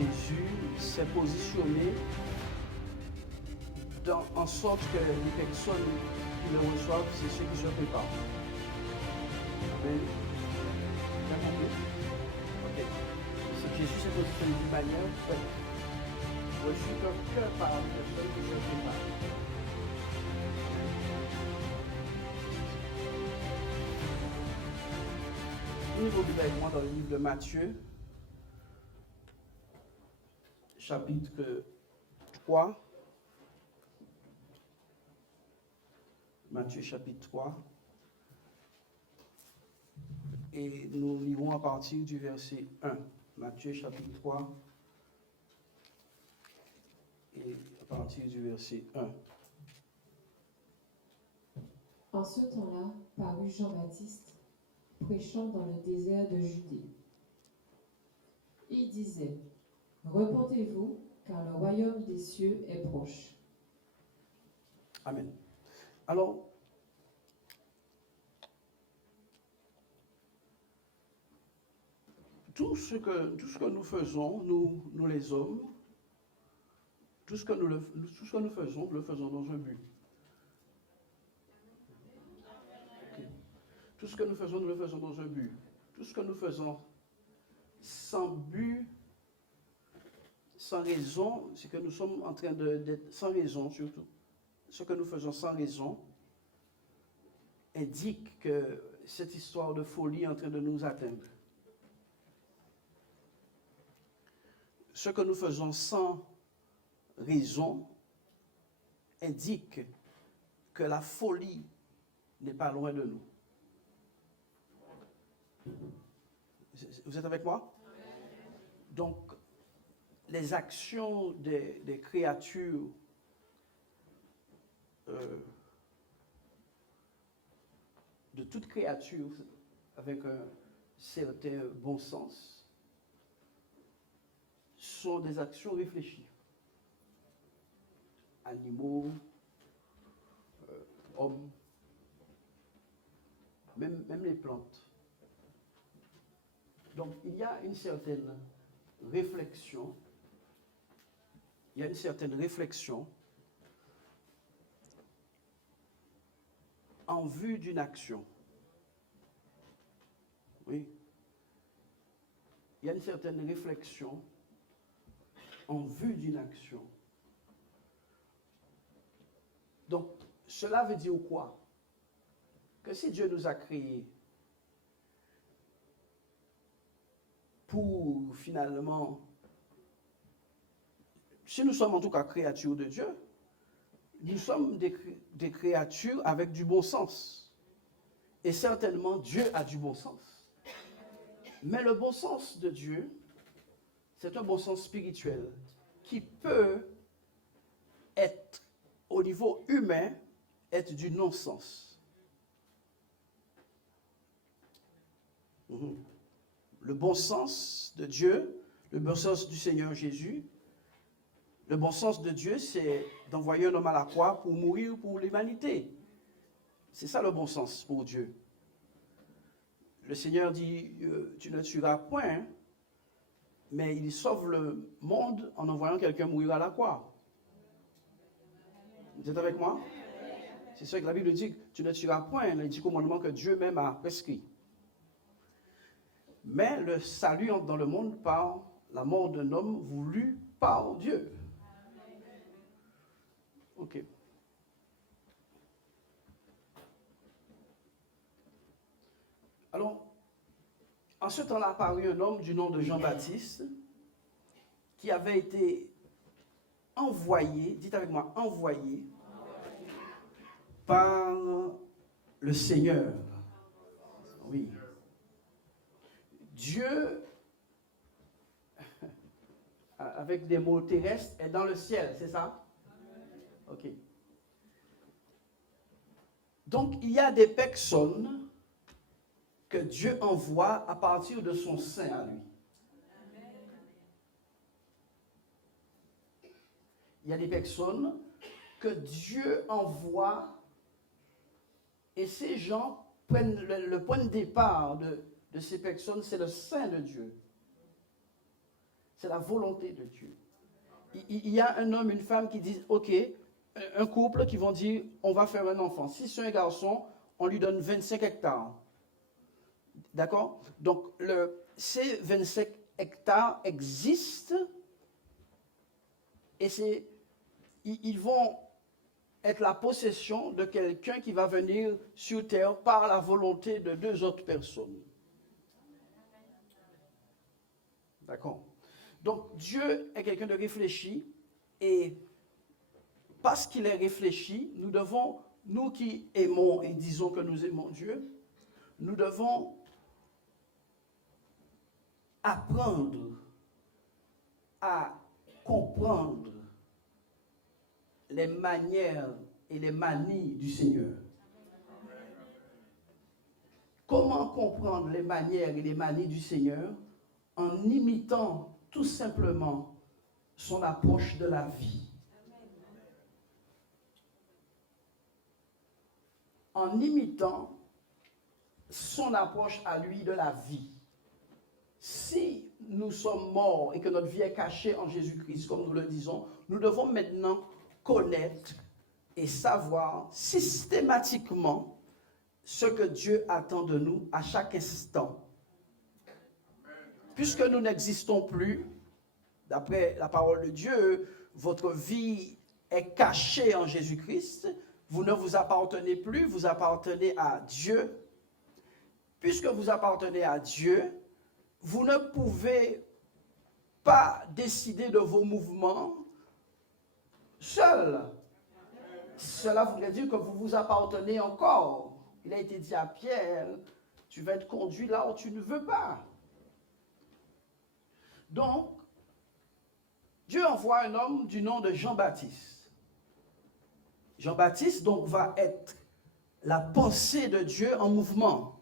Jésus s'est positionné en sorte que les personnes qui le reçoivent, c'est ceux qui se préparent. Amen. Bien compris? Ok. C'est que Jésus s'est positionné d'une manière reçu que par les personnes qui se préparent. Vous lisez avec moi dans le livre de Matthieu, chapitre 3. Matthieu chapitre 3. Et nous lirons à partir du verset 1. Matthieu chapitre 3. Et à partir du verset 1. En ce temps-là, parut Jean-Baptiste, prêchant dans le désert de Judée. Il disait, « Repentez-vous, car le royaume des cieux est proche. » Amen. Alors, tout ce que nous faisons, nous les hommes, tout ce que nous faisons, nous le faisons dans un but. Okay. Tout ce que nous faisons, nous le faisons dans un but. Tout ce que nous faisons sans but, sans raison, c'est que nous sommes en train d'être sans raison surtout. Ce que nous faisons sans raison indique que cette histoire de folie est en train de nous atteindre. Ce que nous faisons sans raison indique que la folie n'est pas loin de nous. Vous êtes avec moi? Donc, les actions des créatures de toute créature avec un certain bon sens sont des actions réfléchies. Animaux, hommes, même les plantes. Donc il y a une certaine réflexion, en vue d'une action. Oui. Il y a une certaine réflexion en vue d'une action. Donc, cela veut dire quoi? Que si Dieu nous a créés pour finalement, si nous sommes en tout cas créatures de Dieu, nous sommes des créatures avec du bon sens. Et certainement, Dieu a du bon sens. Mais le bon sens de Dieu, c'est un bon sens spirituel qui peut être, au niveau humain, être du non-sens. Le bon sens de Dieu, le bon sens du Seigneur Jésus, le bon sens de Dieu, c'est d'envoyer un homme à la croix pour mourir pour l'humanité. C'est ça le bon sens pour Dieu. Le Seigneur dit, tu ne tueras point, mais il sauve le monde en envoyant quelqu'un mourir à la croix. Vous êtes avec moi? C'est ça que la Bible dit, tu ne tueras point, les 10 commandements que Dieu même a prescrits. Mais le salut entre dans le monde par la mort d'un homme voulu par Dieu. Ok. Alors, en ce temps-là apparut un homme du nom de Jean-Baptiste qui avait été envoyé, dites avec moi, envoyé par le Seigneur. Oui. Dieu, avec des mots terrestres, est dans le ciel, c'est ça? Ok. Donc, il y a des personnes que Dieu envoie à partir de son sein à lui. Il y a des personnes que Dieu envoie et ces gens prennent le point de départ de ces personnes, c'est le sein de Dieu. C'est la volonté de Dieu. Il y a un homme, une femme qui disent, OK, un couple qui vont dire, on va faire un enfant. Si c'est un garçon, on lui donne 25 hectares. D'accord? Donc, ces 25 hectares existent et ils vont être la possession de quelqu'un qui va venir sur terre par la volonté de 2 autres personnes. D'accord? Donc, Dieu est quelqu'un de réfléchi et parce qu'il est réfléchi, nous devons, nous qui aimons et disons que nous aimons Dieu, nous devons apprendre à comprendre les manières et les manies du Seigneur. Comment comprendre les manières et les manies du Seigneur? En imitant tout simplement son approche de la vie. En imitant son approche à lui de la vie. Si nous sommes morts et que notre vie est cachée en Jésus-Christ, comme nous le disons, nous devons maintenant connaître et savoir systématiquement ce que Dieu attend de nous à chaque instant. Puisque nous n'existons plus, d'après la parole de Dieu, votre vie est cachée en Jésus-Christ, vous ne vous appartenez plus, vous appartenez à Dieu. Puisque vous appartenez à Dieu, vous ne pouvez pas décider de vos mouvements seul. Cela voudrait dire que vous vous appartenez encore. Il a été dit à Pierre, tu vas être conduit là où tu ne veux pas. Donc, Dieu envoie un homme du nom de Jean-Baptiste. Jean-Baptiste, donc, va être la pensée de Dieu en mouvement.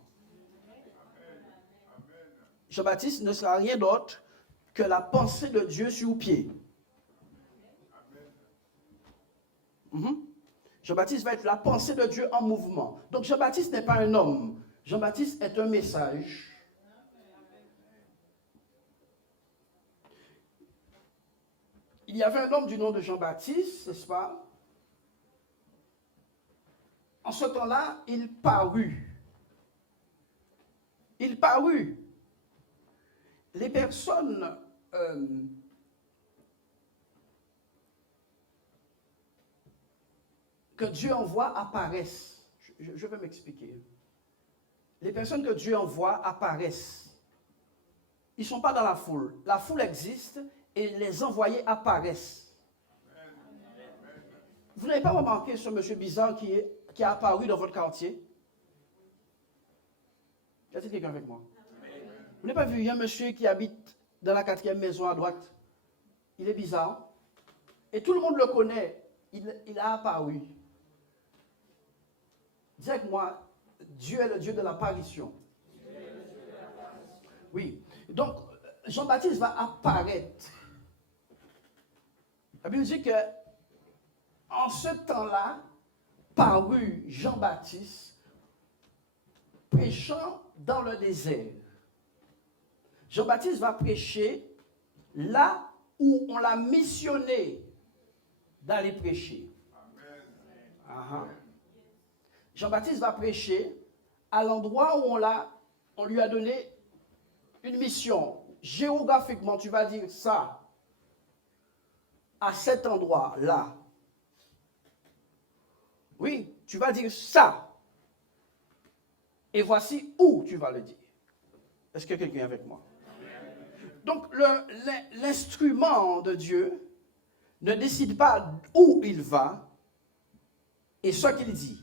Jean-Baptiste ne sera rien d'autre que la pensée de Dieu sur pied. Jean-Baptiste va être la pensée de Dieu en mouvement. Donc Jean-Baptiste n'est pas un homme. Jean-Baptiste est un message. Il y avait un homme du nom de Jean-Baptiste, n'est-ce pas? En ce temps-là, il parut. Il parut. Les personnes que Dieu envoie apparaissent. Je vais m'expliquer. Les personnes que Dieu envoie apparaissent. Ils ne sont pas dans la foule. La foule existe et les envoyés apparaissent. Vous n'avez pas remarqué ce monsieur bizarre qui a apparu dans votre quartier? Y a-t-il quelqu'un avec moi? Vous n'avez pas vu, il y a un monsieur qui habite dans la 4e maison à droite. Il est bizarre. Et tout le monde le connaît. Il a apparu. Dis avec moi, Dieu est le Dieu de l'apparition. Oui. Donc, Jean-Baptiste va apparaître. La Bible dit que en ce temps-là, parut Jean-Baptiste prêchant dans le désert. Jean-Baptiste va prêcher là où on l'a missionné d'aller prêcher. Amen. Jean-Baptiste va prêcher à l'endroit où on lui a donné une mission. Géographiquement, tu vas dire ça, à cet endroit-là. Oui, tu vas dire ça. Et voici où tu vas le dire. Est-ce que quelqu'un est avec moi? Donc, l'instrument de Dieu ne décide pas où il va et ce qu'il dit.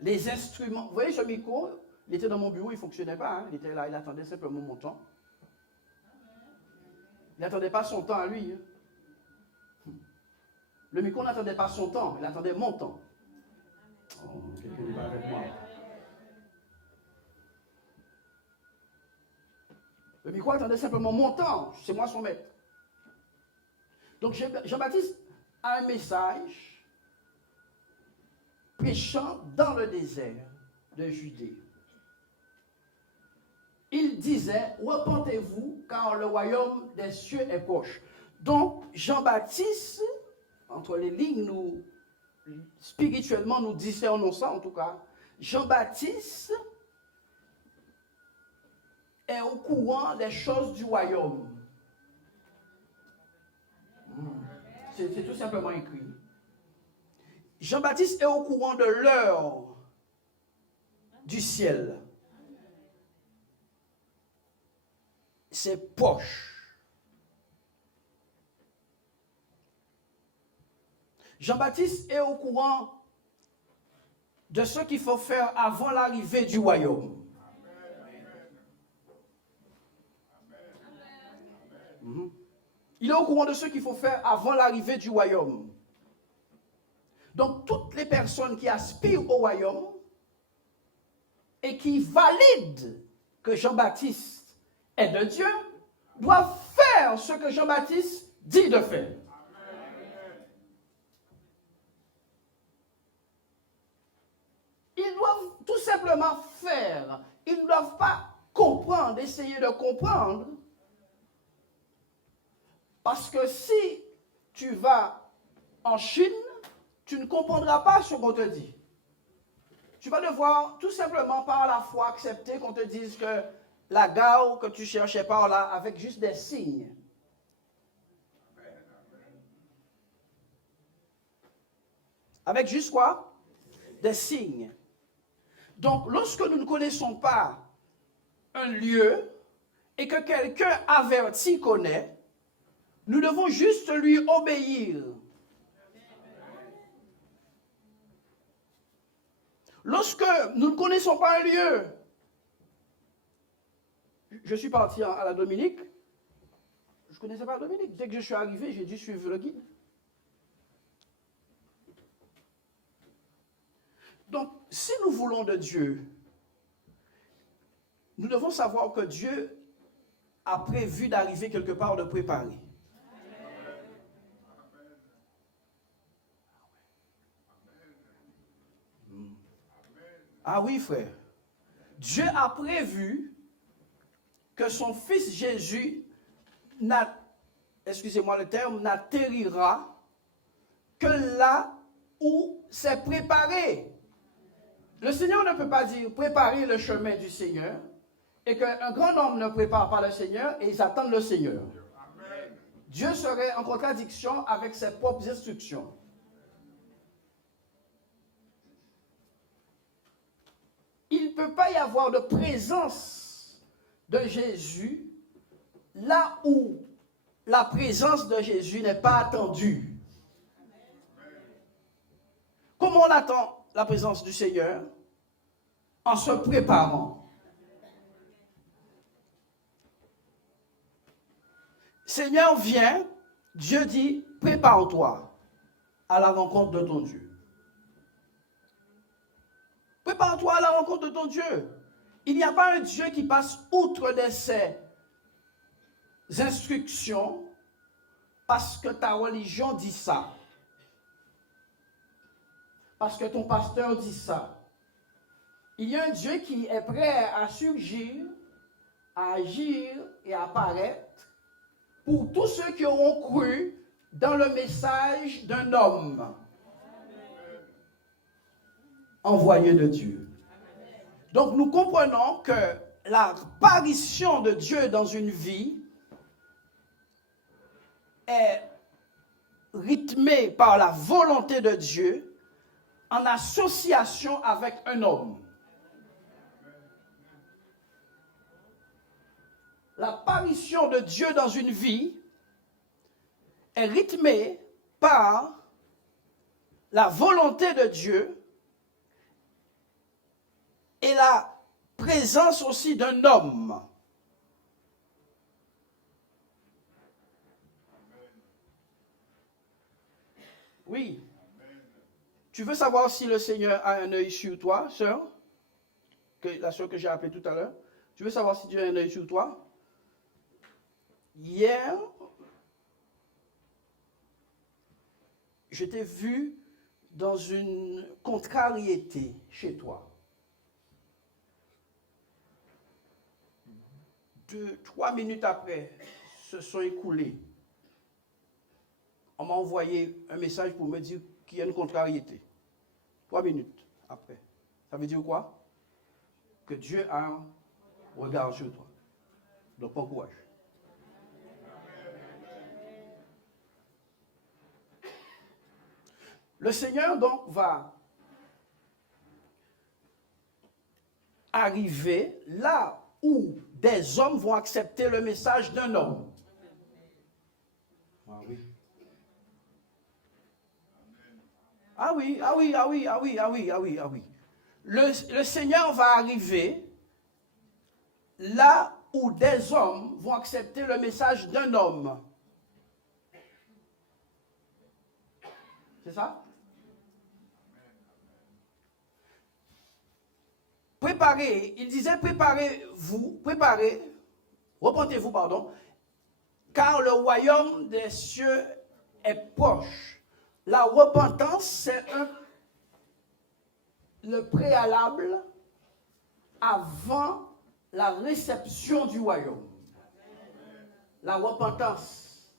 Les instruments, vous voyez ce micro, il était dans mon bureau, il ne fonctionnait pas, hein, il était là, il attendait simplement mon temps. Il n'attendait pas son temps à lui. Hein. Le micro n'attendait pas son temps, il attendait mon temps. Oh, quelqu'un n'est pas avec moi. Le micro attendait simplement mon temps, c'est moi son maître. Donc Jean-Baptiste a un message prêchant dans le désert de Judée. disait, repentez-vous car le royaume des cieux est proche. Donc, Jean-Baptiste, entre les lignes, spirituellement, nous discernons ça en tout cas. Jean-Baptiste est au courant des choses du royaume. C'est tout simplement écrit. Jean-Baptiste est au courant de l'heure du ciel. C'est proche. Jean-Baptiste est au courant de ce qu'il faut faire avant l'arrivée du royaume. Il est au courant de ce qu'il faut faire avant l'arrivée du royaume. Donc, toutes les personnes qui aspirent au royaume et qui valident que Jean-Baptiste est de Dieu doivent faire ce que Jean-Baptiste dit de faire. Ils doivent tout simplement faire. Ils ne doivent pas comprendre, essayer de comprendre. Parce que si tu vas en Chine, tu ne comprendras pas ce qu'on te dit. Tu vas devoir tout simplement par la foi accepter qu'on te dise que la gare que tu cherchais par là avec juste des signes. Avec juste quoi? Des signes. Donc, lorsque nous ne connaissons pas un lieu et que quelqu'un averti connaît, nous devons juste lui obéir. Lorsque nous ne connaissons pas un lieu, je suis parti à la Dominique, je ne connaissais pas la Dominique. Dès que je suis arrivé, j'ai dû suivre le guide. Donc, si nous voulons de Dieu, nous devons savoir que Dieu a prévu d'arriver quelque part, de préparer. Ah oui, frère. Dieu a prévu que son fils Jésus, excusez-moi le terme, n'atterrira que là où c'est préparé. Le Seigneur ne peut pas dire préparer le chemin du Seigneur et qu'un grand nombre ne prépare pas le Seigneur et ils attendent le Seigneur. Amen. Dieu serait en contradiction avec ses propres instructions. Il ne peut pas y avoir de présence de Jésus là où la présence de Jésus n'est pas attendue. Comment on attend la présence du Seigneur? En se préparant. Seigneur vient, Dieu dit, prépare-toi à la rencontre de ton Dieu. Prépare-toi à la rencontre de ton Dieu. Il n'y a pas un Dieu qui passe outre de ses instructions parce que ta religion dit ça. Parce que ton pasteur dit ça. Il y a un Dieu qui est prêt à surgir, à agir et à apparaître pour tous ceux qui auront cru dans le message d'un homme envoyé de Dieu. Donc nous comprenons que l'apparition de Dieu dans une vie est rythmée par la volonté de Dieu en association avec un homme. L'apparition de Dieu dans une vie est rythmée par la volonté de Dieu et la présence aussi d'un homme. Oui. Tu veux savoir si le Seigneur a un œil sur toi, sœur? La sœur que j'ai appelée tout à l'heure. Tu veux savoir si Dieu a un œil sur toi? Hier, je t'ai vu dans une contrariété chez toi. 3 minutes après se sont écoulées. On m'a envoyé un message pour me dire qu'il y a une contrariété. 3 minutes après. Ça veut dire quoi? Que Dieu a un regard sur toi. Donc, bon courage. Le Seigneur, donc, va arriver là où des hommes vont accepter le message d'un homme. Ah oui. Ah oui, ah oui, ah oui, ah oui, ah oui, ah oui, ah oui. Le Seigneur va arriver là où des hommes vont accepter le message d'un homme. C'est ça? Préparez, il disait préparez-vous, repentez-vous, pardon, car le royaume des cieux est proche. La repentance, c'est le préalable avant la réception du royaume. La repentance,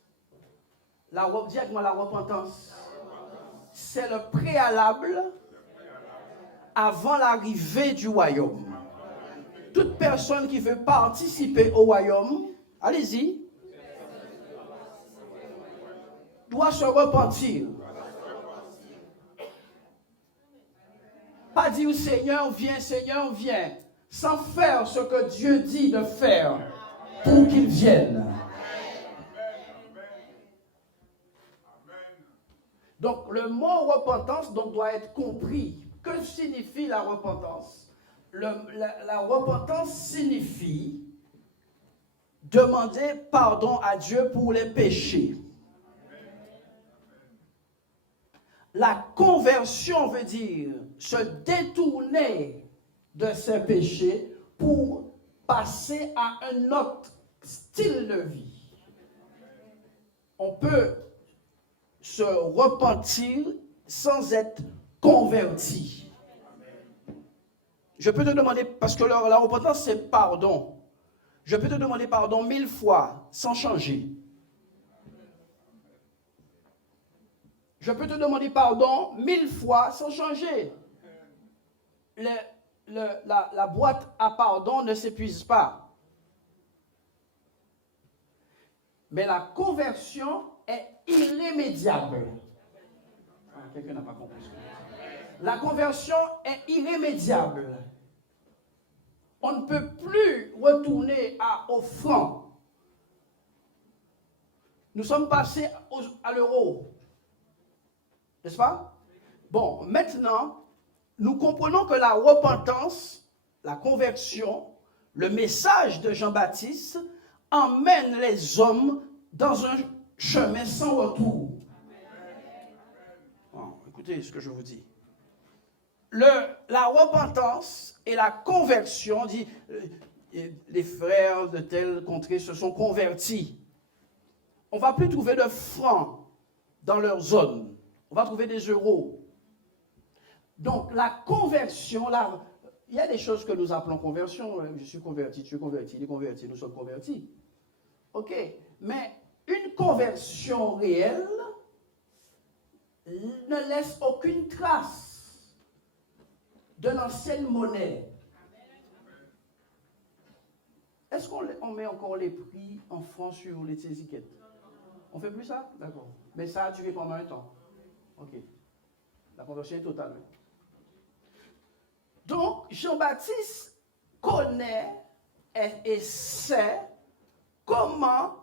dis avec moi la repentance, c'est le préalable avant l'arrivée du royaume. Toute personne qui veut participer au royaume, allez-y, doit se repentir. Pas dire Seigneur viens, sans faire ce que Dieu dit de faire pour qu'il vienne. Donc le mot repentance doit être compris. Que signifie la repentance? La repentance signifie demander pardon à Dieu pour les péchés. La conversion veut dire se détourner de ses péchés pour passer à un autre style de vie. On peut se repentir sans être converti. Je peux te demander, parce que la repentance c'est pardon. Je peux te demander pardon 1000 fois sans changer. Je peux te demander pardon 1000 fois sans changer. La boîte à pardon ne s'épuise pas. Mais la conversion est irrémédiable. Quelqu'un n'a pas compris ce que je dis. La conversion est irrémédiable. On ne peut plus retourner au franc. Nous sommes passés à l'euro. N'est-ce pas? Bon, maintenant, nous comprenons que la repentance, la conversion, le message de Jean-Baptiste emmène les hommes dans un chemin sans retour. Bon, écoutez ce que je vous dis. La repentance et la conversion, dit les frères de telle contrée se sont convertis. On ne va plus trouver de francs dans leur zone. On va trouver des euros. Donc la conversion, il y a des choses que nous appelons conversion. Je suis converti, tu es converti, il est converti, nous sommes convertis. Ok, mais une conversion réelle ne laisse aucune trace de l'ancienne monnaie. Est-ce qu'on met encore les prix en francs sur les étiquettes? On ne fait plus ça? D'accord. Mais ça a duré pendant un temps. Ok. La conversion est totale. Donc, Jean-Baptiste connaît et sait comment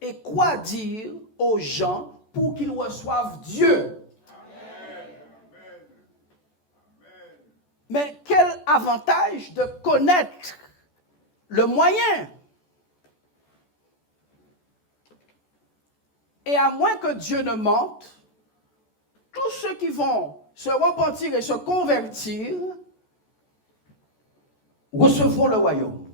et quoi dire aux gens pour qu'ils reçoivent Dieu. Mais quel avantage de connaître le moyen. Et à moins que Dieu ne mente, tous ceux qui vont se repentir et se convertir recevront le royaume.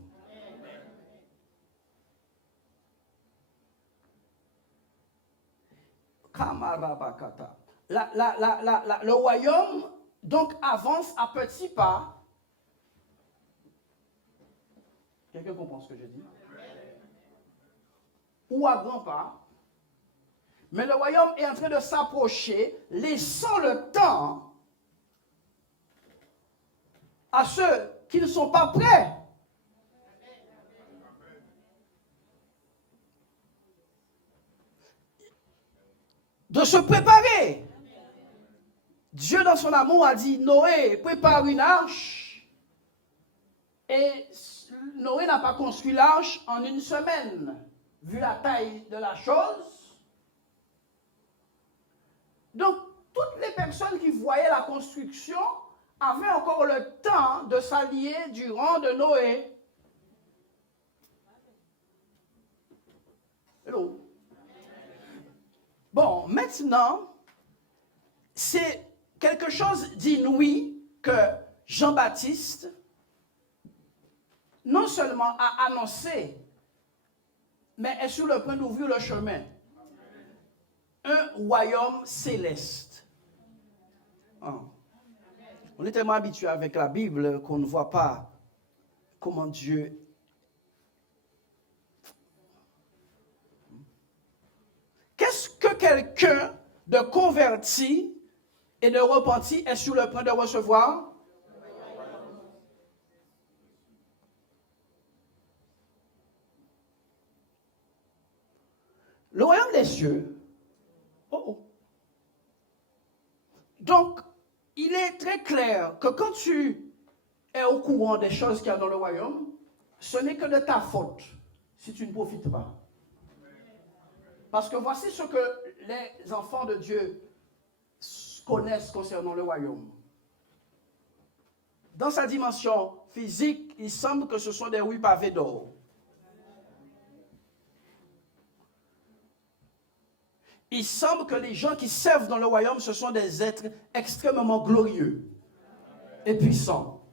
Le royaume donc avance à petits pas. Quelqu'un comprend ce que je dis? Ou à grands pas. Mais le royaume est en train de s'approcher, laissant le temps à ceux qui ne sont pas prêts. De se préparer. Dieu, dans son amour, a dit, Noé, prépare une arche. Et Noé n'a pas construit l'arche en une semaine, vu la taille de la chose. Donc, toutes les personnes qui voyaient la construction avaient encore le temps de s'allier du rang de Noé. Hello. Bon, maintenant, c'est quelque chose d'inouï que Jean-Baptiste non seulement a annoncé, mais est sur le point d'ouvrir le chemin. Un royaume céleste. Ah. On est tellement habitué avec la Bible qu'on ne voit pas comment Dieu... Qu'est-ce que quelqu'un de converti et de repenti est sur le point de recevoir? Le royaume des cieux. Donc, il est très clair que quand tu es au courant des choses qu'il y a dans le royaume, ce n'est que de ta faute si tu ne profites pas. Parce que voici ce que les enfants de Dieu connaissent concernant le royaume. Dans sa dimension physique, il semble que ce sont des rues pavées d'or. Il semble que les gens qui servent dans le royaume, ce sont des êtres extrêmement glorieux et puissants.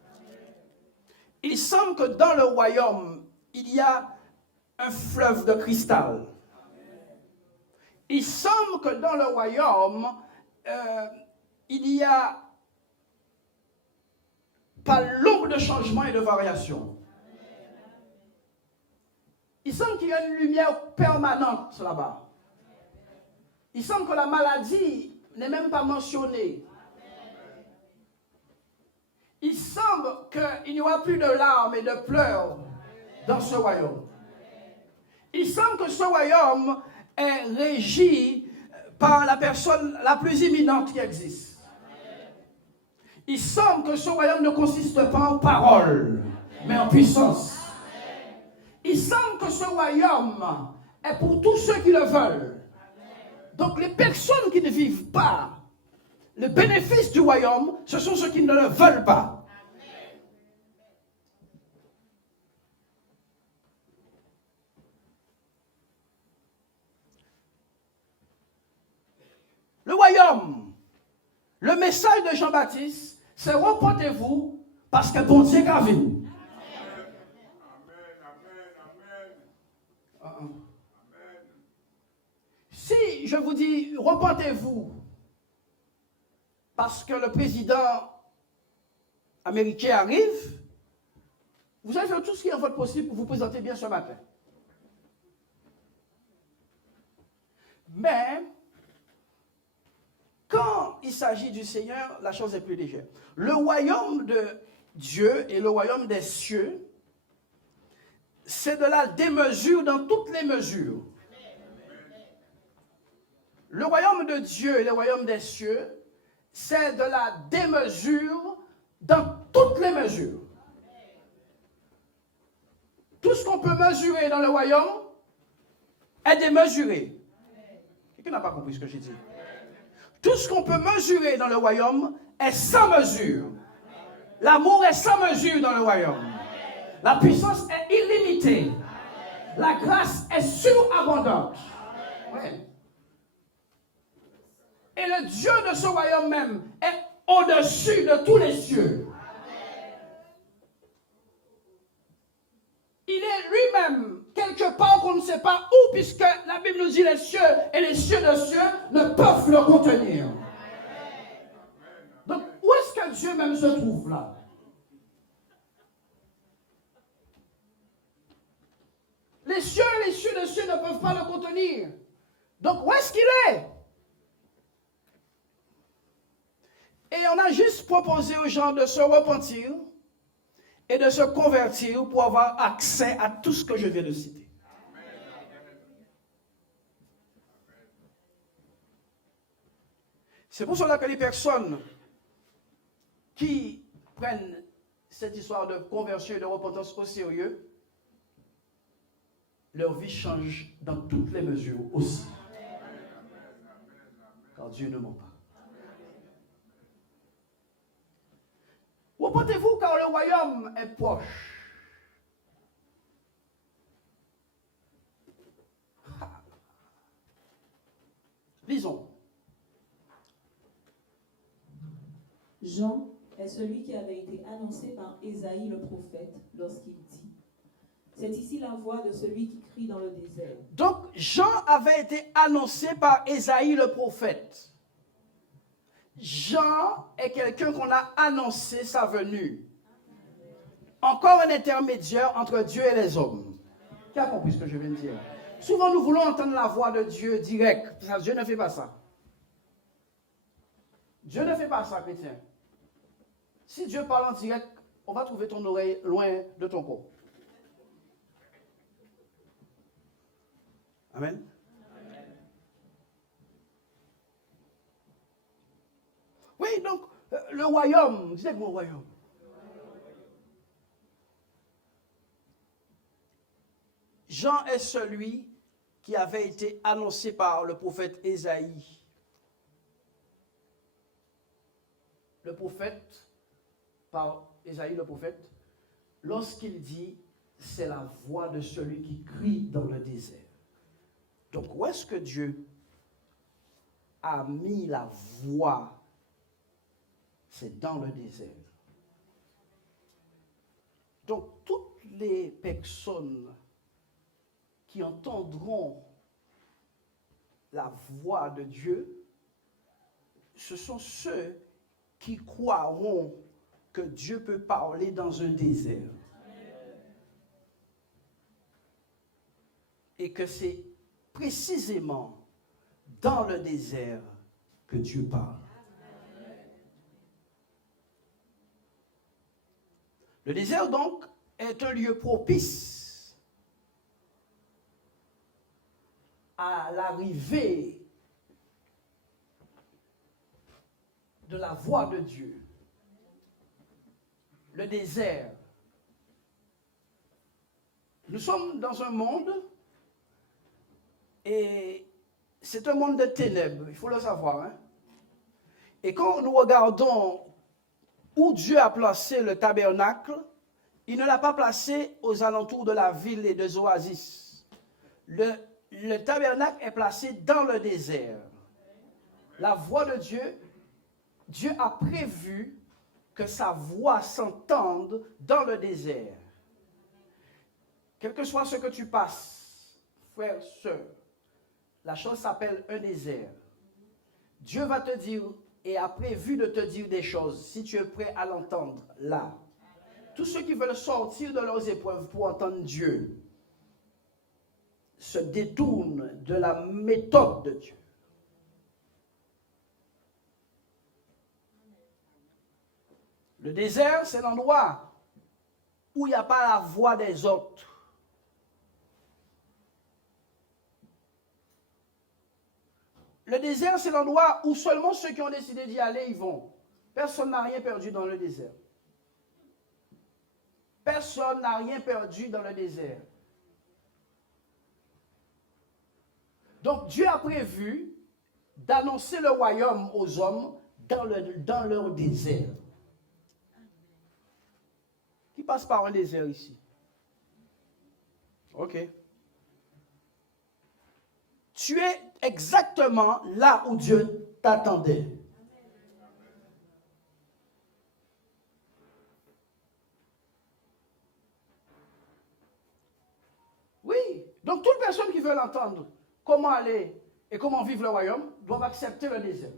Il semble que dans le royaume, il y a un fleuve de cristal. Il semble que dans le royaume, il n'y a pas l'ombre de changement et de variation. Il semble qu'il y a une lumière permanente là-bas. Il semble que la maladie n'est même pas mentionnée. Il semble qu'il n'y aura plus de larmes et de pleurs dans ce royaume. Il semble que ce royaume est régi par la personne la plus imminente qui existe. Il semble que ce royaume ne consiste pas en paroles, mais en puissance. Il semble que ce royaume est pour tous ceux qui le veulent. Donc les personnes qui ne vivent pas le bénéfice du royaume, ce sont ceux qui ne le veulent pas. Le royaume, le message de Jean-Baptiste, c'est repentez-vous parce que bon Dieu a vu. Si je vous dis repentez-vous parce que le président américain arrive, vous allez faire tout ce qui est en votre possible pour vous présenter bien ce matin. Mais quand il s'agit du Seigneur, la chose est plus légère. Le royaume de Dieu et le royaume des cieux, c'est de la démesure dans toutes les mesures. Le royaume de Dieu et le royaume des cieux, c'est de la démesure dans toutes les mesures. Tout ce qu'on peut mesurer dans le royaume est démesuré. Quelqu'un n'a pas compris ce que j'ai dit? Tout ce qu'on peut mesurer dans le royaume est sans mesure. L'amour est sans mesure dans le royaume. La puissance est illimitée. La grâce est surabondante. Ouais. Et le Dieu de ce royaume même est au-dessus de tous les cieux. Il est lui-même quelque part qu'on ne sait pas où, puisque la Bible nous dit les cieux et les cieux de cieux ne peuvent le contenir. Donc, où est-ce que Dieu même se trouve là? les cieux et les cieux de cieux ne peuvent pas le contenir. Donc, où est-ce qu'il est? Et on a juste proposé aux gens de se repentir et de se convertir pour avoir accès à tout ce que je viens de citer. C'est pour cela que les personnes qui prennent cette histoire de conversion et de repentance au sérieux, leur vie change dans toutes les mesures aussi. Car Dieu ne ment pas. Repentez-vous car le royaume est proche. Lisons. Jean est celui qui avait été annoncé par Ésaïe le prophète lorsqu'il dit « C'est ici la voix de celui qui crie dans le désert. » Donc, Jean avait été annoncé par Ésaïe le prophète. Jean est quelqu'un qu'on a annoncé sa venue. Encore un intermédiaire entre Dieu et les hommes. Qui a compris ce que je viens de dire? Souvent, nous voulons entendre la voix de Dieu direct. Dieu ne fait pas ça. Dieu ne fait pas ça, chrétien. Si Dieu parle en direct, on va trouver ton oreille loin de ton corps. Amen. Oui, donc, le royaume, dites mon royaume. Jean est celui qui avait été annoncé par le prophète Ésaïe. Le prophète, par Ésaïe le prophète, lorsqu'il dit, c'est la voix de celui qui crie dans le désert. Donc, où est-ce que Dieu a mis la voix? C'est dans le désert. Donc, toutes les personnes qui entendront la voix de Dieu, ce sont ceux qui croiront que Dieu peut parler dans un désert. Et que c'est précisément dans le désert que Dieu parle. Le désert, donc, est un lieu propice à l'arrivée de la voix de Dieu. Le désert. Nous sommes dans un monde, et c'est un monde de ténèbres, il faut le savoir. Hein? Et quand nous regardons où Dieu a placé le tabernacle, il ne l'a pas placé aux alentours de la ville et des oasis. Le tabernacle est placé dans le désert. La voix de Dieu, Dieu a prévu que sa voix s'entende dans le désert. Quel que soit ce que tu passes, frère, sœur, la chose s'appelle un désert. Dieu va te dire et a prévu de te dire des choses si tu es prêt à l'entendre là. Tous ceux qui veulent sortir de leurs épreuves pour entendre Dieu se détournent de la méthode de Dieu. Le désert, c'est l'endroit où il n'y a pas la voix des autres. Le désert, c'est l'endroit où seulement ceux qui ont décidé d'y aller, y vont. Personne n'a rien perdu dans le désert. Personne n'a rien perdu dans le désert. Donc Dieu a prévu d'annoncer le royaume aux hommes dans leur désert. Qui passe par un désert ici? Ok. Tu es exactement là où Dieu t'attendait. Oui, donc toute personne qui veut l'entendre, comment aller et comment vivre le royaume, doit accepter le désert.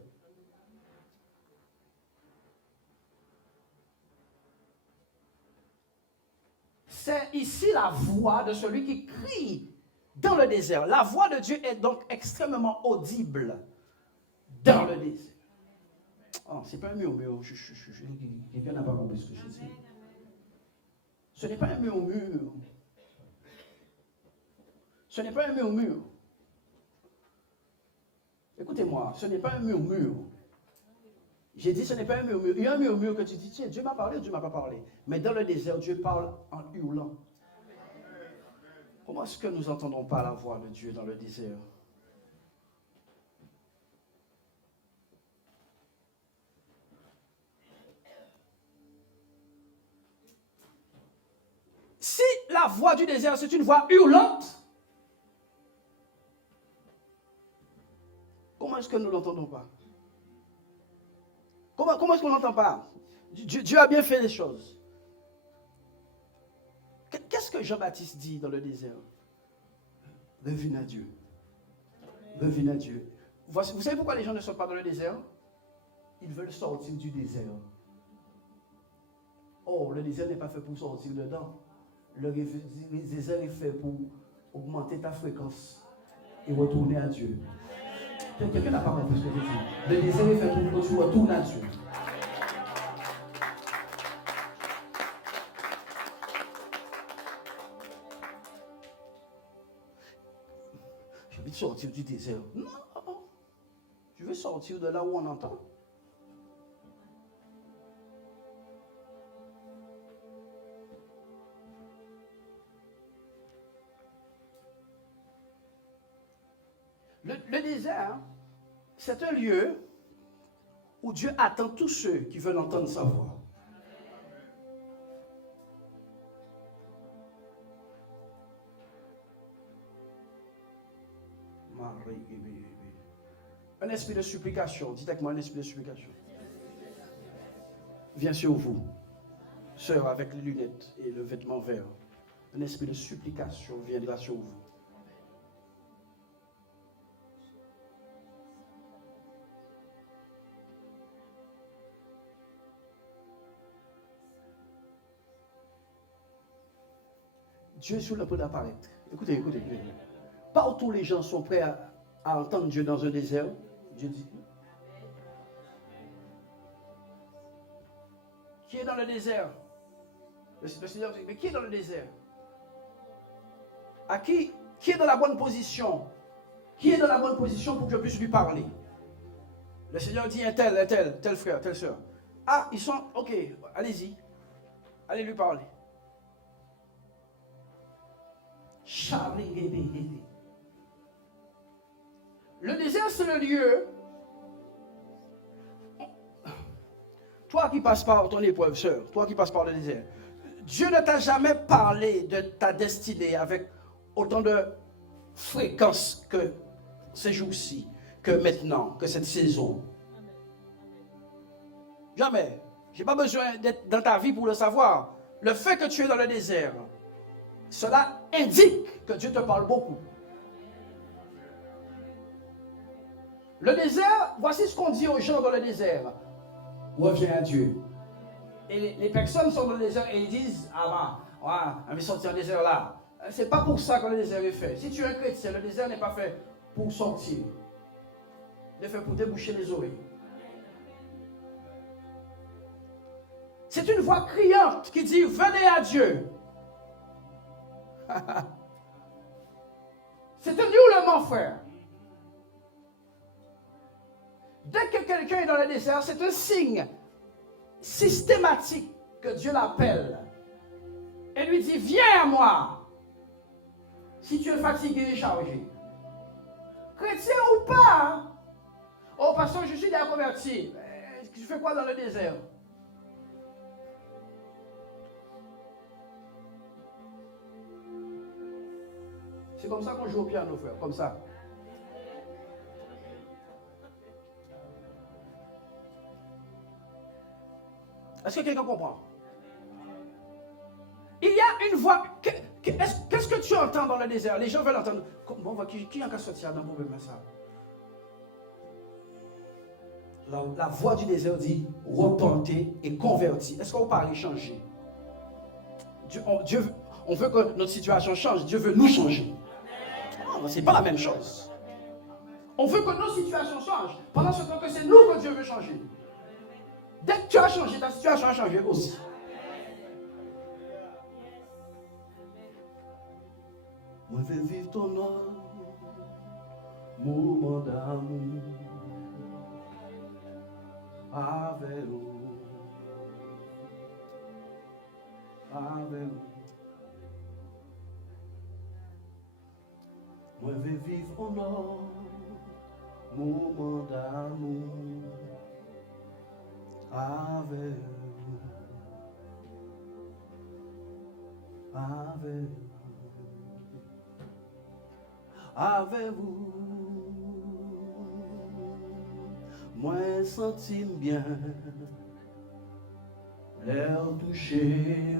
c'est ici la voix de celui qui crie dans le désert. La voix de Dieu est donc extrêmement audible dans le désert. Oh, c'est pas un murmure. Quelqu'un n'a pas compris ce que je dis. Ce n'est pas un murmure. Ce n'est pas un murmure. Écoutez-moi, ce n'est pas un murmure. J'ai dit ce n'est pas un murmure. Il y a un murmure que tu dis, tiens, Dieu m'a parlé, Dieu ne m'a pas parlé. Mais dans le désert, Dieu parle en hurlant. Comment est-ce que nous n'entendons pas la voix de Dieu dans le désert? Si la voix du désert, c'est une voix hurlante, comment est-ce que nous ne l'entendons pas? Comment est-ce qu'on n'entend pas? Dieu a bien fait les choses. Qu'est-ce que Jean-Baptiste dit dans le désert? Revenez à Dieu. Revenez à Dieu. Vous savez pourquoi les gens ne sont pas dans le désert? Ils veulent sortir du désert. Oh, le désert n'est pas fait pour sortir dedans. Le désert est fait pour augmenter ta fréquence et retourner à Dieu. Quelqu'un n'a pas compris ce que je dis. Le désert est fait pour que tu retournes à Dieu. J'ai envie de sortir du désert. Non, je veux sortir de là où on entend. Le désert, c'est un lieu où Dieu attend tous ceux qui veulent entendre sa voix. Un esprit de supplication, dites avec moi un esprit de supplication. Viens sur vous, sœur avec les lunettes et le vêtement vert. Un esprit de supplication viendra sur vous. Dieu est sur le point d'apparaître. Écoutez. Pas où tous les gens sont prêts à entendre Dieu dans un désert. Dieu dit. Qui est dans le désert? Le Seigneur dit, mais qui est dans le désert? À qui est dans la bonne position? Qui est dans la bonne position pour que je puisse lui parler? Le Seigneur dit, tel frère, telle soeur. Ah, ils sont, ok, allez-y. Allez lui parler. Le désert, c'est le lieu. Toi qui passes par ton épreuve, sœur, toi qui passes par le désert, Dieu ne t'a jamais parlé de ta destinée avec autant de fréquence que ces jours-ci, que maintenant, que cette saison. Jamais. Je n'ai pas besoin d'être dans ta vie pour le savoir. Le fait que tu es dans le désert, cela indique que Dieu te parle beaucoup. Le désert, voici ce qu'on dit aux gens dans le désert. Reviens à Dieu. Et les personnes sont dans le désert et ils disent, on va sortir du désert là. C'est pas pour ça que le désert est fait. Si tu es un chrétien, le désert n'est pas fait pour sortir. Il est fait pour déboucher les oreilles. C'est une voix criante qui dit, venez à Dieu. C'est un hurlement, frère. Dès que quelqu'un est dans le désert, c'est un signe systématique que Dieu l'appelle et lui dit, viens à moi. Si tu es fatigué et chargé. Chrétien ou pas. Oh, pasteur, je suis déjà converti. Tu fais quoi dans le désert? C'est comme ça qu'on joue au piano, frère, comme ça. Est-ce que quelqu'un comprend? Il y a une voix. Qu'est-ce que tu entends dans le désert? Les gens veulent entendre. Bon, qui a qu'à sortir dans le problème ça? La voix du désert dit repentez et convertis. Est-ce qu'on parle changer? on veut que notre situation change. Dieu veut nous changer. Non, ce n'est pas la même chose. On veut que nos situations changent. Pendant ce temps que c'est nous que Dieu veut changer. Dès que tu as changé, ta situation a changé aussi. Moi, je veux vivre ton nom, moment d'amour, avec vous, avec vous. Moi, je veux vivre ton nom, moment d'amour, avec vous, avec vous. Avec vous, moi senti bien l'air touché,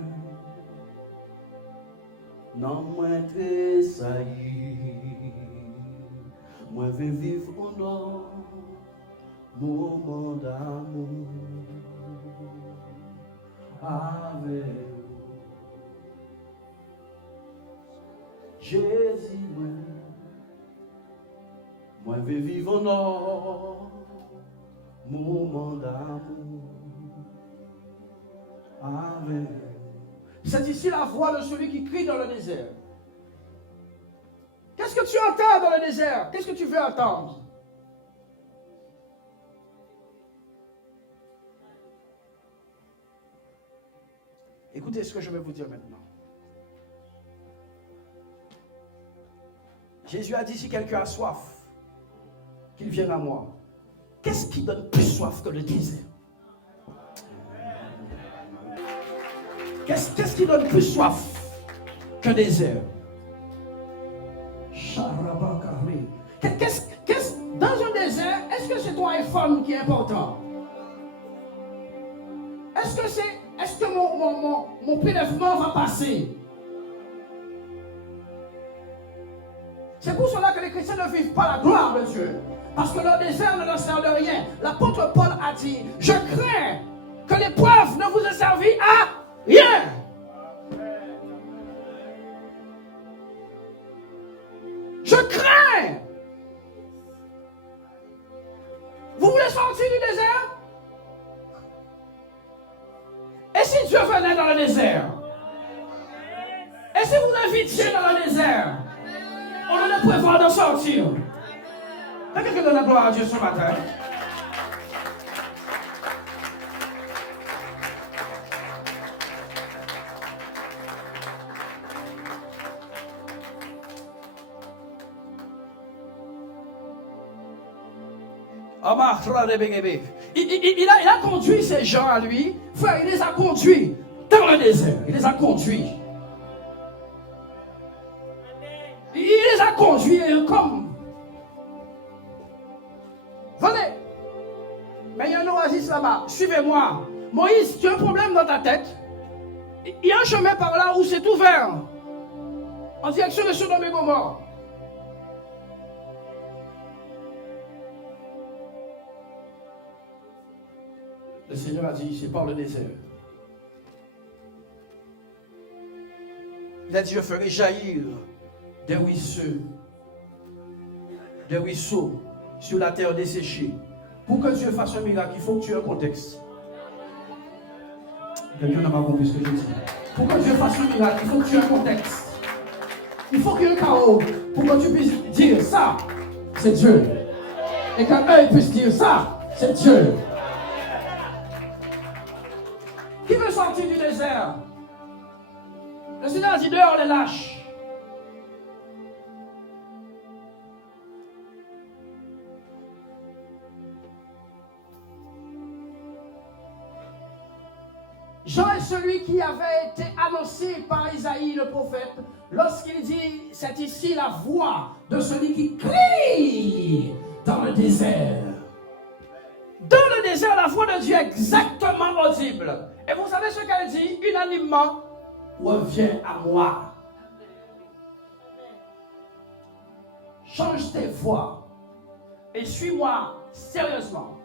non moins tressailli, moi vais vivre en or, moment d'amour, avec vous, Jésus, moi vais vivre en or, moment d'amour, avec. C'est ici la voix de celui qui crie dans le désert. Qu'est-ce que tu entends dans le désert? Qu'est-ce que tu veux entendre? Écoutez ce que je vais vous dire maintenant. Jésus a dit, si quelqu'un a soif, qu'il vienne à moi. Qu'est-ce qui donne plus soif que le désert? Qu'est-ce qui donne plus soif qu'un désert? Dans un désert, est-ce que c'est ton iPhone qui est important? Est-ce que mon prélèvement va passer? C'est pour cela que les chrétiens ne vivent pas la gloire de Dieu. Parce que leur désert ne leur sert de rien. L'apôtre Paul a dit, je crains que l'épreuve ne vous ait servi à rien. Je crains. Vous voulez sortir du désert? Et si Dieu venait dans le désert? Et si vous invitiez dans le désert? On a le pouvoir d'en sortir. Est-ce que quelqu'un donne la gloire à Dieu ce matin? Il a conduit ces gens à lui. Frère, il les a conduits dans le désert. Il les a conduits. Il les a conduits comme. Venez. Mais il y a un oasis là-bas. Suivez-moi. Moïse, tu as un problème dans ta tête. Il y a un chemin par là où c'est ouvert. En direction de Sodome et Gomorrhe. Le Seigneur a dit, c'est par le désert. Il a dit, je ferai jaillir des ruisseaux sur la terre desséchée. Pour que Dieu fasse un miracle, il faut que tu aies un contexte. Quelqu'un n'a pas compris ce que je dis. Pour que Dieu fasse un miracle, il faut que tu aies un contexte. Il faut qu'il y ait un chaos pour que tu puisses dire ça, c'est Dieu. Et qu'un puisse dire ça, c'est Dieu. Qui veut sortir du désert? Le Seigneur a dit dehors les lâches. Jean est celui qui avait été annoncé par Isaïe le prophète lorsqu'il dit, c'est ici la voix de celui qui crie dans le désert. Dans le désert, la voix de Dieu est exactement audible. Et vous savez ce qu'elle dit unanimement? Reviens à moi. Change tes voies et suis-moi sérieusement.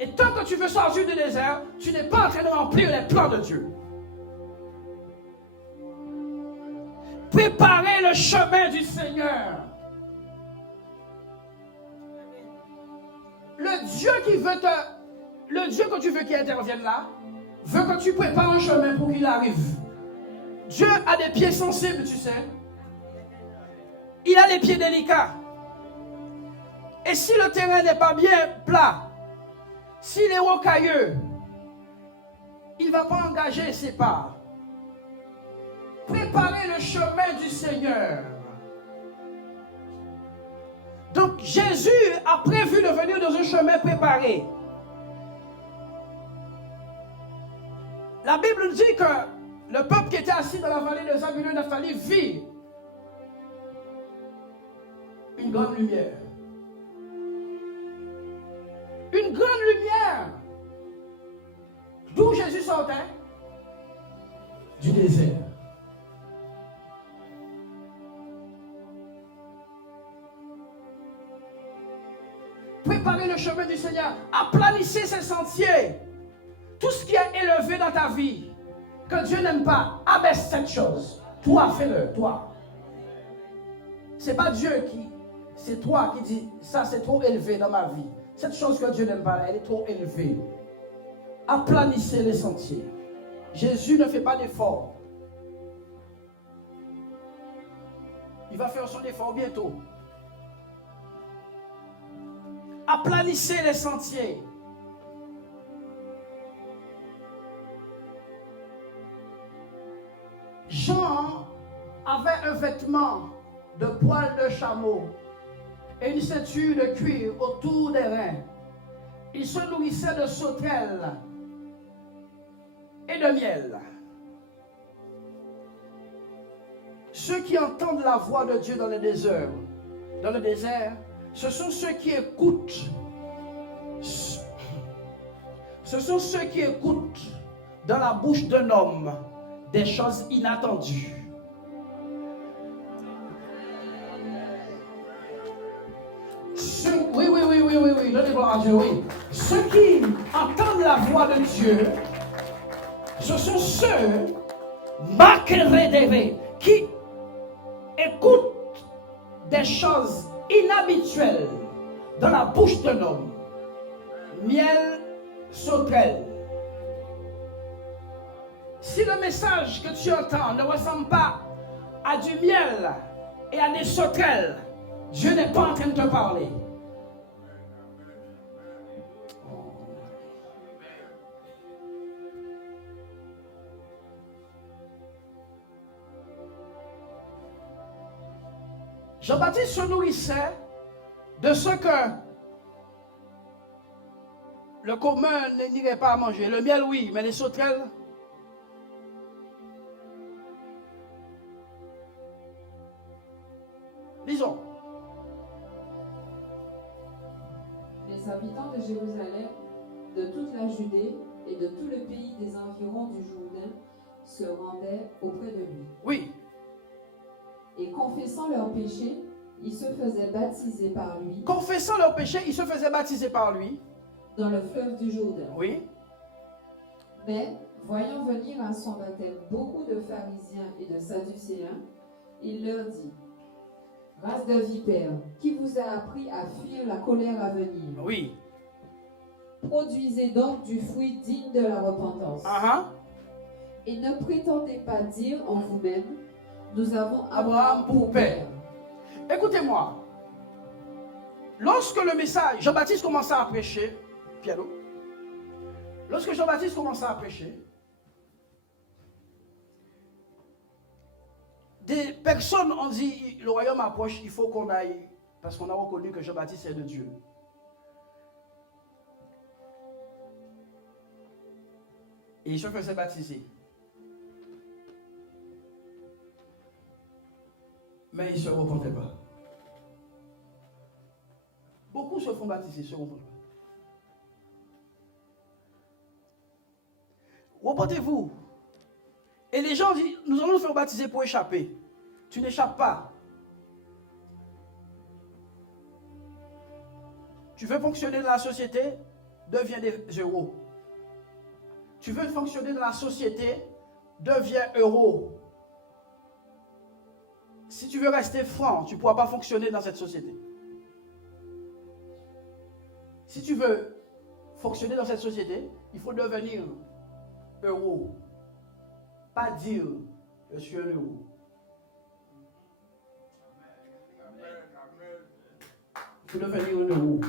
Et tant que tu veux sortir du désert, tu n'es pas en train de remplir les plans de Dieu. préparer le chemin du Seigneur. Le Dieu que tu veux qu'il intervienne là, veut que tu prépares un chemin pour qu'il arrive. Dieu a des pieds sensibles, tu sais. Il a des pieds délicats. Et si le terrain n'est pas bien plat, s'il est rocailleux, il ne va pas engager ses pas. Préparer le chemin du Seigneur. Donc Jésus a prévu de venir dans un chemin préparé. La Bible nous dit que le peuple qui était assis dans la vallée de Zabulon et Naphtali vit une grande lumière. Une grande lumière. D'où Jésus sortait? Du désert. Préparez le chemin du Seigneur. Aplanissez ses sentiers. Tout ce qui est élevé dans ta vie, que Dieu n'aime pas, abaisse cette chose. Toi, fais-le, toi. C'est pas Dieu c'est toi qui dis, ça c'est trop élevé dans ma vie. Cette chose que Dieu n'aime pas, elle est trop élevée. Aplanissez les sentiers. Jésus ne fait pas d'effort. Il va faire son effort bientôt. Aplanissez les sentiers. Jean avait un vêtement de poil de chameau et une ceinture de cuir autour des reins. Il se nourrissait de sauterelles et de miel. Ceux qui entendent la voix de Dieu dans le désert, ce sont ceux qui écoutent. Ce sont ceux qui écoutent dans la bouche d'un homme des choses inattendues. Oui, donnez gloire à Dieu, oui. Ceux qui entendent la voix de Dieu, ce sont ceux qui écoutent des choses inhabituelles dans la bouche d'un homme. Miel, sauterelle. Si le message que tu entends ne ressemble pas à du miel et à des sauterelles, Dieu n'est pas en train de te parler. Jean-Baptiste se nourrissait de ce que le commun n'irait pas à manger. Le miel, oui, mais les sauterelles. Lisons. Les habitants de Jérusalem, de toute la Judée et de tout le pays des environs du Jourdain se rendaient auprès de lui. Oui. Et confessant leurs péchés, ils se faisaient baptiser par lui. Confessant leurs péchés, ils se faisaient baptiser par lui. Dans le fleuve du Jourdain. Oui. Mais, voyant venir à son baptême beaucoup de pharisiens et de sadducéens, il leur dit: race de vipères, qui vous a appris à fuir la colère à venir? Oui. Produisez donc du fruit digne de la repentance. Et ne prétendez pas dire en vous-même: nous avons Abraham pour père. Écoutez-moi. Lorsque le message, Jean-Baptiste commença à prêcher, piano. Lorsque Jean-Baptiste commença à prêcher, des personnes ont dit, le royaume approche, il faut qu'on aille, parce qu'on a reconnu que Jean-Baptiste est de Dieu. Et il se faisait baptiser. Mais ils ne se repentaient pas. Beaucoup se font baptiser, se repentent pas. Repentez-vous. Et les gens disent, nous allons nous faire baptiser pour échapper. Tu n'échappes pas. Tu veux fonctionner dans la société, deviens des euros. Tu veux fonctionner dans la société, deviens euro. Si tu veux rester franc, tu ne pourras pas fonctionner dans cette société. Si tu veux fonctionner dans cette société, il faut devenir euro. Pas dire je suis un euro. Il faut devenir un euro.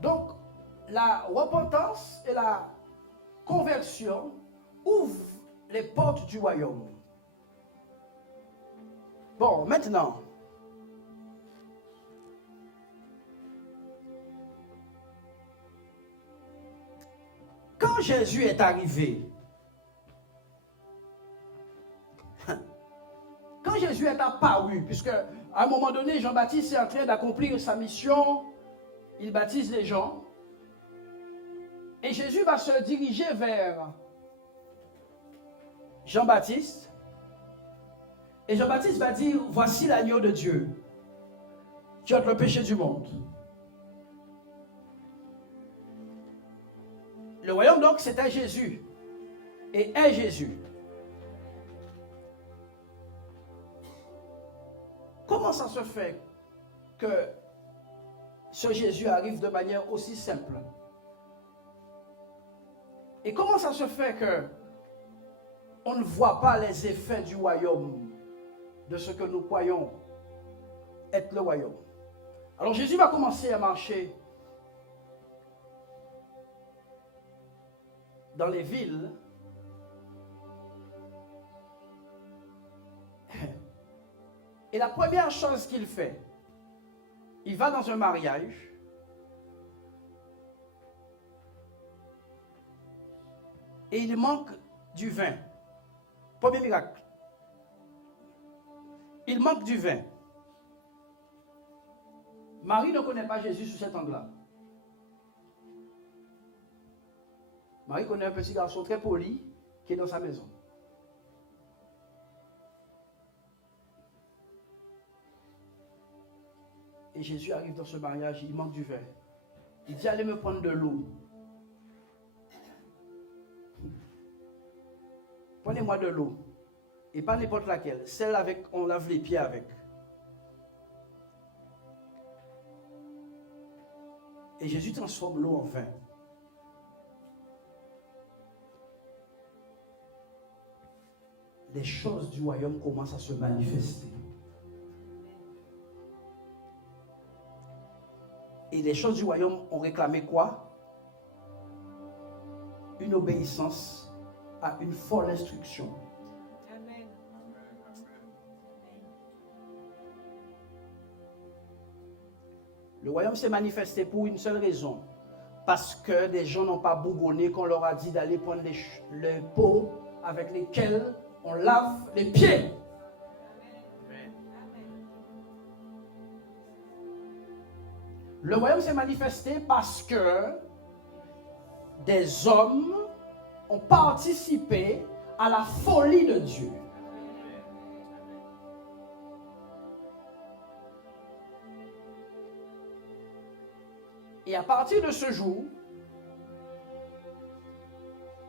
Donc, la repentance et la conversion ouvrent les portes du royaume. Bon, maintenant, quand Jésus est arrivé, quand Jésus est apparu, puisque à un moment donné, Jean-Baptiste est en train d'accomplir sa mission, il baptise les gens, et Jésus va se diriger vers Jean-Baptiste, et Jean-Baptiste va dire, voici l'agneau de Dieu, qui ôte le péché du monde. Le royaume donc c'était Jésus, et est Jésus. Comment ça se fait que ce Jésus arrive de manière aussi simple? Et comment ça se fait que on ne voit pas les effets du royaume, de ce que nous croyons être le royaume? Alors Jésus va commencer à marcher dans les villes. Et la première chose qu'il fait, il va dans un mariage. Et il manque du vin. Premier miracle. Il manque du vin. Marie ne connaît pas Jésus sous cet angle-là. Marie connaît un petit garçon très poli qui est dans sa maison. Et Jésus arrive dans ce mariage, il manque du vin. Il dit, allez me prendre de l'eau. Prenez-moi de l'eau. Et pas n'importe laquelle. Celle avec, on lave les pieds avec. Et Jésus transforme l'eau en vin. Les choses du royaume commencent à se manifester. Et les choses du royaume ont réclamé quoi? Une obéissance à une folle instruction. Amen. Le royaume s'est manifesté pour une seule raison. Parce que des gens n'ont pas bougonné qu'on leur a dit d'aller prendre les pots avec lesquels on lave les pieds. Le royaume s'est manifesté parce que des hommes ont participé à la folie de Dieu. Et à partir de ce jour,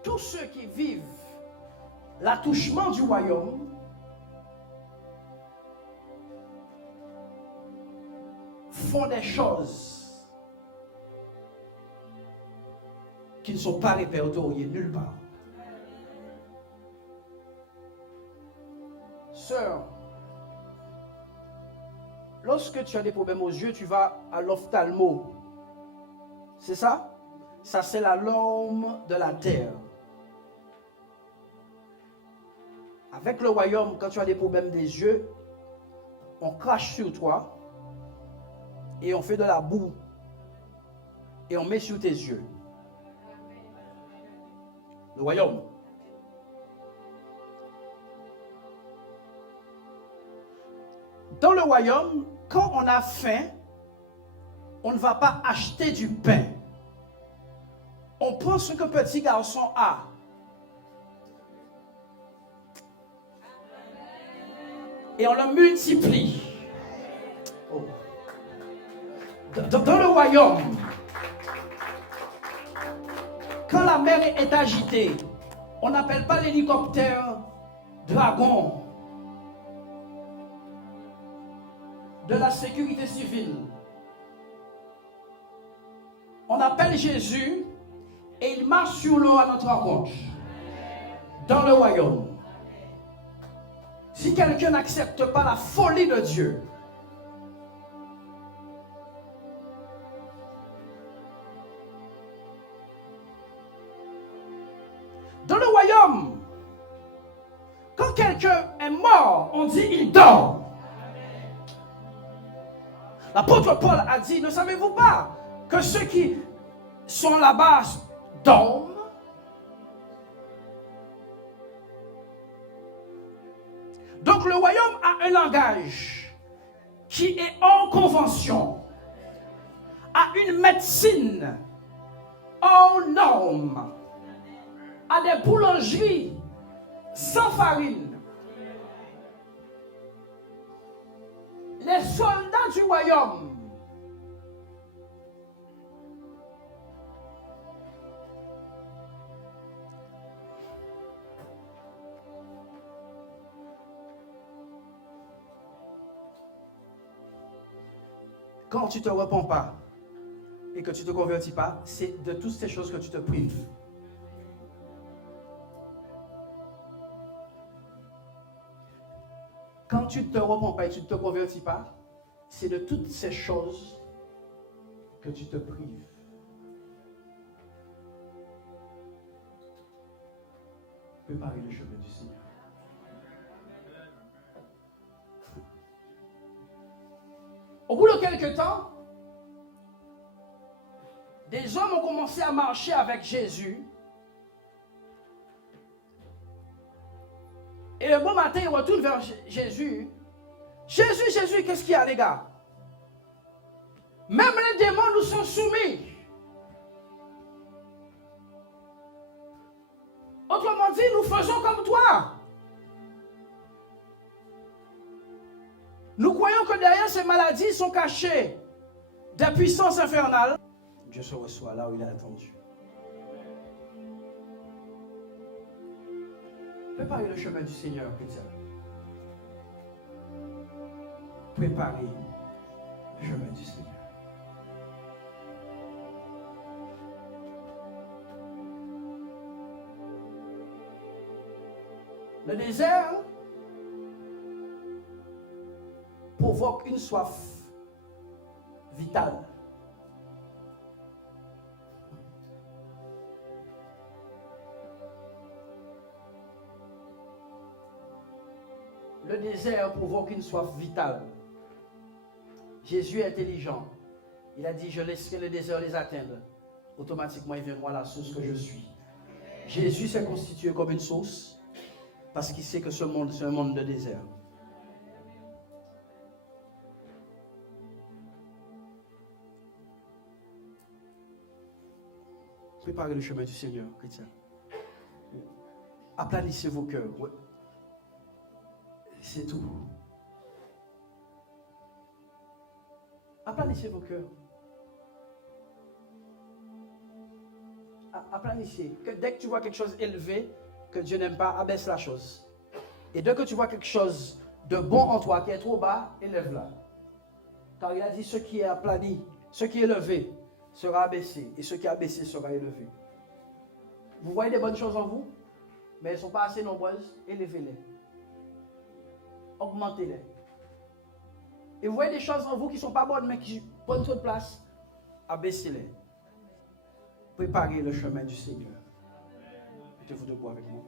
tous ceux qui vivent l'attouchement du royaume font des choses qui ne sont pas répertoriées nulle part. Sœur, lorsque tu as des problèmes aux yeux, tu vas à l'ophtalmo. C'est ça? Ça, c'est la norme de la terre. Avec le royaume, quand tu as des problèmes des yeux, on crache sur toi et on fait de la boue et on met sur tes yeux. Le royaume. Dans le royaume, quand on a faim, on ne va pas acheter du pain. On prend ce que petit garçon a. Et on le multiplie. Oh. Dans le royaume, quand la mer est agitée, On n'appelle pas l'hélicoptère Dragon de la sécurité civile. On appelle Jésus et il marche sur l'eau à notre rencontre dans le royaume. Si quelqu'un n'accepte pas la folie de Dieu, dans le royaume, quand quelqu'un est mort, on dit il dort. L'apôtre Paul a dit, ne savez-vous pas que ceux qui sont là-bas dorment? Donc le royaume a un langage qui est hors convention, a une médecine hors norme, a des boulangeries sans farine. Les soldats du royaume quand tu ne te repens pas et que tu ne te convertis pas, c'est de toutes ces choses que tu te prives. Quand tu ne te repens pas et tu ne te convertis pas, c'est de toutes ces choses que tu te prives. Préparez le chemin du Seigneur. Au bout de quelques temps, des hommes ont commencé à marcher avec Jésus. Et le bon matin, ils retournent vers Jésus. Jésus, Jésus, qu'est-ce qu'il y a, les gars? Même les démons nous sont soumis. Autrement dit, nous faisons comme toi. Nous croyons que derrière ces maladies sont cachées des puissances infernales. Dieu se reçoit là où il est attendu. Préparez le chemin du Seigneur, chrétien. Préparez le chemin du Seigneur. Le désert provoque une soif vitale. Le désert provoque une soif vitale. Jésus est intelligent. Il a dit, je laisserai le désert les atteindre. Automatiquement, il viendra la source que je suis. Jésus s'est constitué comme une source parce qu'il sait que ce monde, c'est un monde de désert. Préparez le chemin du Seigneur, chrétien. Aplanissez vos cœurs. Ouais. C'est tout. Aplanissez vos cœurs. Aplanissez. Que dès que tu vois quelque chose élevé que Dieu n'aime pas, abaisse la chose. Et dès que tu vois quelque chose de bon en toi qui est trop bas, élève-la. Car il a dit, ce qui est aplani, ce qui est élevé sera abaissé, et ce qui est abaissé sera élevé. Vous voyez des bonnes choses en vous, mais elles ne sont pas assez nombreuses, élevez-les. Augmentez-les. Et vous voyez des choses en vous qui ne sont pas bonnes, mais qui prennent trop de place, abaissez-les. Préparez le chemin du Seigneur. Mettez-vous debout avec moi.